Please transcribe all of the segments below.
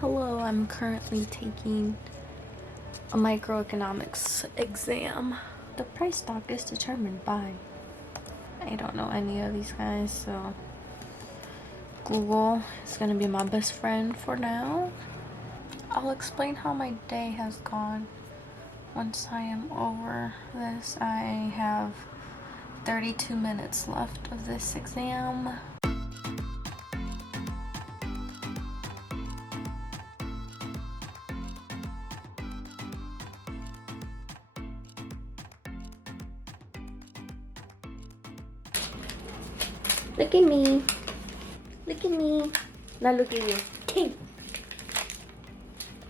Hello, I'm currently taking a microeconomics exam. The price stock is determined by, I don't know any of these guys, so Google is gonna be my best friend for now. I'll explain how my day has gone once I am over this. I have 32 minutes left of this exam. Look at me. Look at me. Now look at you.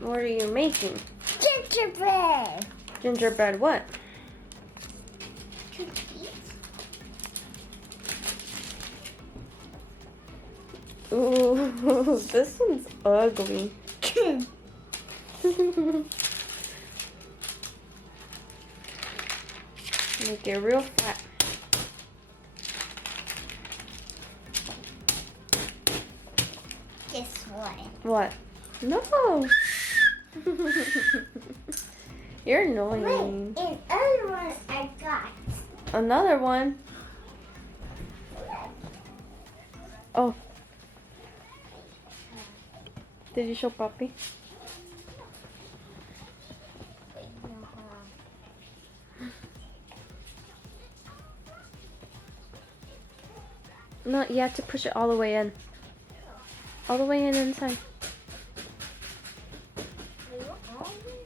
What are you making? Gingerbread. Gingerbread what? Cookies. Ooh, this one's ugly. Make it real fat. Guess what? What? No. You're annoying. Wait, another one I got. Another one? Oh. Did you show Poppy? Wait, no, hold on. No, you have to push it all the way in. All the way in inside.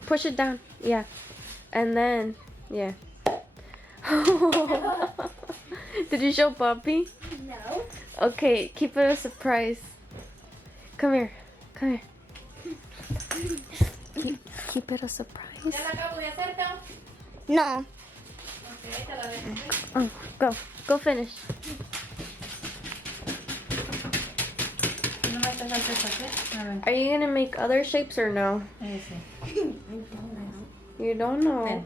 Push it down. Yeah. And then, yeah. Did you show Poppy? No. Okay, keep it a surprise. Come here. Come here. Keep it a surprise. No. Oh, go. Go finish. Are you gonna make other shapes or no? You don't know.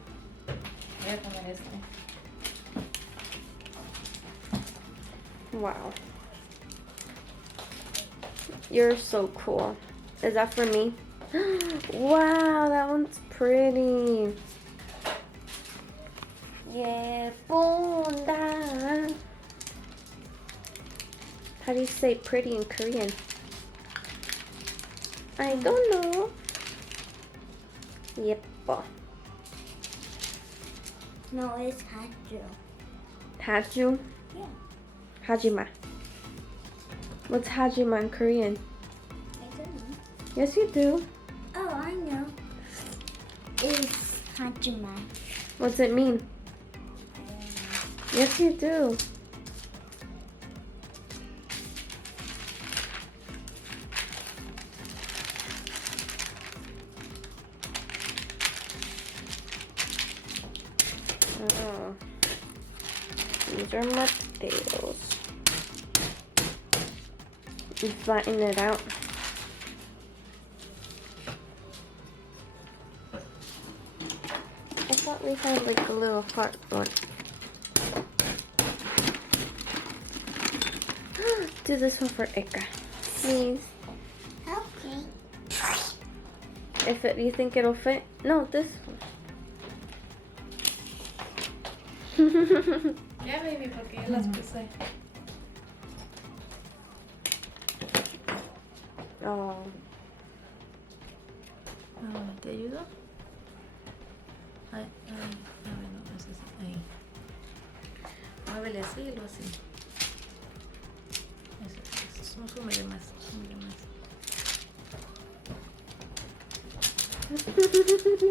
Wow. You're so cool. Is that for me? Wow, that one's pretty. Yeah, bunda. How do you say pretty in Korean? I don't know. 예뻐. No, it's haju. 하주? Yeah. 하지마. What's 하지마 in Korean? I don't know. Yes, you do. Oh, I know. It's hajima. What's it mean? Yes, you do. these are Mateo's. You flatten it out. I thought we had like a little heart one. Do this one for Eka, please. Okay. If you think it'll fit. No, this one. Ya, baby, porque yo las puse. Oh. ¿Te ayudo? Ay, bueno, eso es ahí. Muévele así y lo así. Eso, súmele más,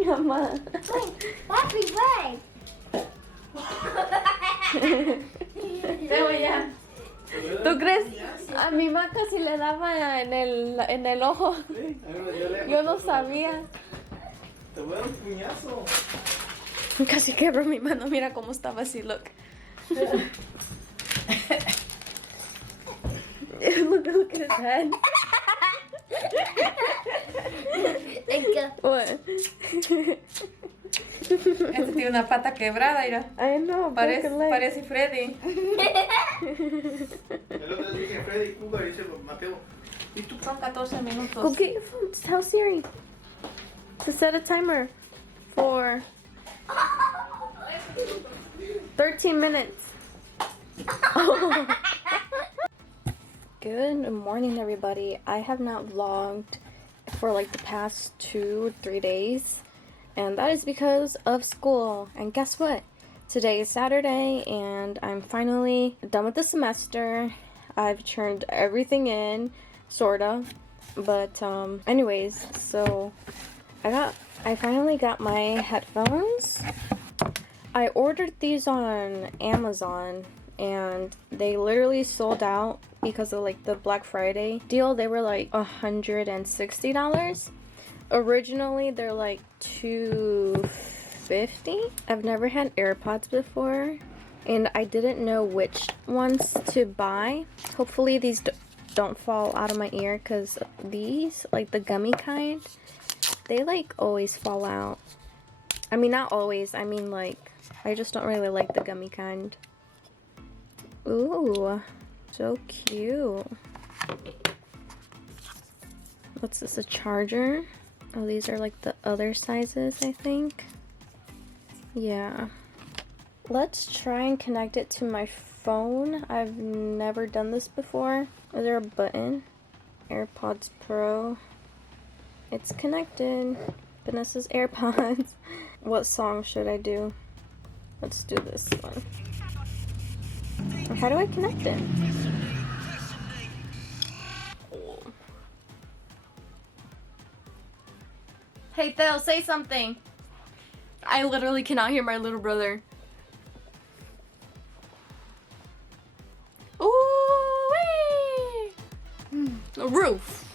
Mamá. Happy birthday. Veo ya. ¿Tú crees? A mi mamá casi le daba en el ojo. Yo no sabía. Te voy a dar un puñazo. Casi quebró mi mano. Mira cómo estaba así, look. look at his head. What? Este tiene una pata quebrada, mira. I know, Parece Freddy. El otro día dije Freddy Cougar y dice Mateo. ¿Y tú? Son 14 minutos. Go get your phone. Tell Siri to set a timer for 13 minutes. Good morning, everybody. I have not vlogged for like the past 2 or 3 days, and that is because of school. And guess what? Today is Saturday, and I'm finally done with the semester. I've turned everything in, sorta. But anyways, so I finally got my headphones. I ordered these on Amazon, and they literally sold out because of like the Black Friday deal. They were like $160. Originally they're like $250. I've never had AirPods before, and I didn't know which ones to buy. Hopefully these don't fall out of my ear, because these, like the gummy kind, they like always fall out. I mean, not always, I mean like I just don't really like the gummy kind. Ooh, so cute. What's this, a charger? Oh, these are like the other sizes, I think. Yeah. Let's try and connect it to my phone. I've never done this before. Is there a button? AirPods Pro. It's connected. Vanessa's AirPods. What song should I do? Let's do this one. How do I connect it? Hey Theo, say something. I literally cannot hear my little brother. Ooh, wee! A roof.